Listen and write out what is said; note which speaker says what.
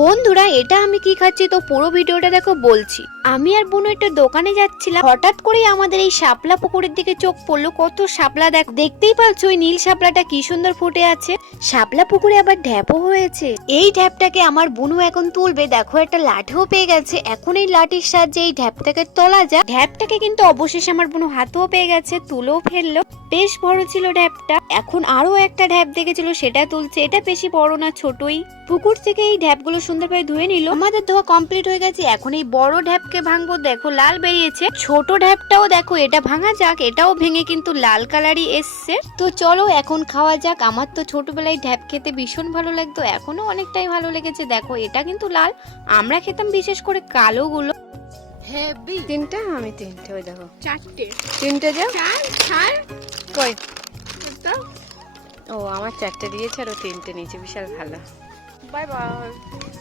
Speaker 1: বন্ধুরা এটা আমি কি খাচ্ছি? তো পুরো ভিডিওটা দেখো বলছি। আমি আর বোন একটা দোকানে যাচ্ছিলাম। হঠাৎ করেই আমাদের এই শাপলা পুকুরের দিকে চোখ পড়ল। কত শাপলা দেখ দেখতেই পাচ্ছ ওই নীল শাপলাটা কি সুন্দর ফুটে আছে। শাপলা পুকুরে আবার ঢ্যাপও হয়েছে। এই ঢ্যাপটাকে আমার বুনু এখন তুলবে। দেখো একটা লাঠিও পেয়ে গেছে। এখন এই লাঠির সাহায্যে এই ঢ্যাপটাকে তোলা যায় ঢ্যাপটাকে কিন্তু অবশেষে আমার বুনু হাতেও পেয়ে গেছে, তুলেও ফেলল। বেশ বড় ছিল ঢ্যাপটা। এখন আরও একটা ঢ্যাপ দেখেছিল, সেটা তুলছে। এটা বেশি বড় না, ছোটই। পুকুর থেকে এই ঢ্যাপগুলো সুন্দরভাবে ধুয়ে নিল। আমাদের ধোয়া কমপ্লিট হয়ে গেছে। এখন এই বড় ঢ্যাপকে ভাঙবো দেখো লাল বেরিয়েছে। ছোট ঢ্যাপটাও দেখো এটা ভাঙা যাক এটাও ভেঙে কিন্তু লাল কালারই এসছে। তো চলো এখন খাওয়া যাক। আমার তো ছোটবেলায় ঢ্যাপ খেতে ভীষণ ভালো লাগতো এখনও অনেকটাই ভালো লেগেছে। দেখো এটা কিন্তু লাল। আমরা খেতাম বিশেষ করে কালো গুলো
Speaker 2: হেভি।
Speaker 3: তিনটা? আমি তিনটে ওই দেখো।
Speaker 2: চারটে।
Speaker 3: তিনটে যা
Speaker 2: চার
Speaker 3: কই? ও আমার চারটে দিয়েছে আর ও তিনটে নিয়েছে বিশাল ভালো।
Speaker 2: Bye bye.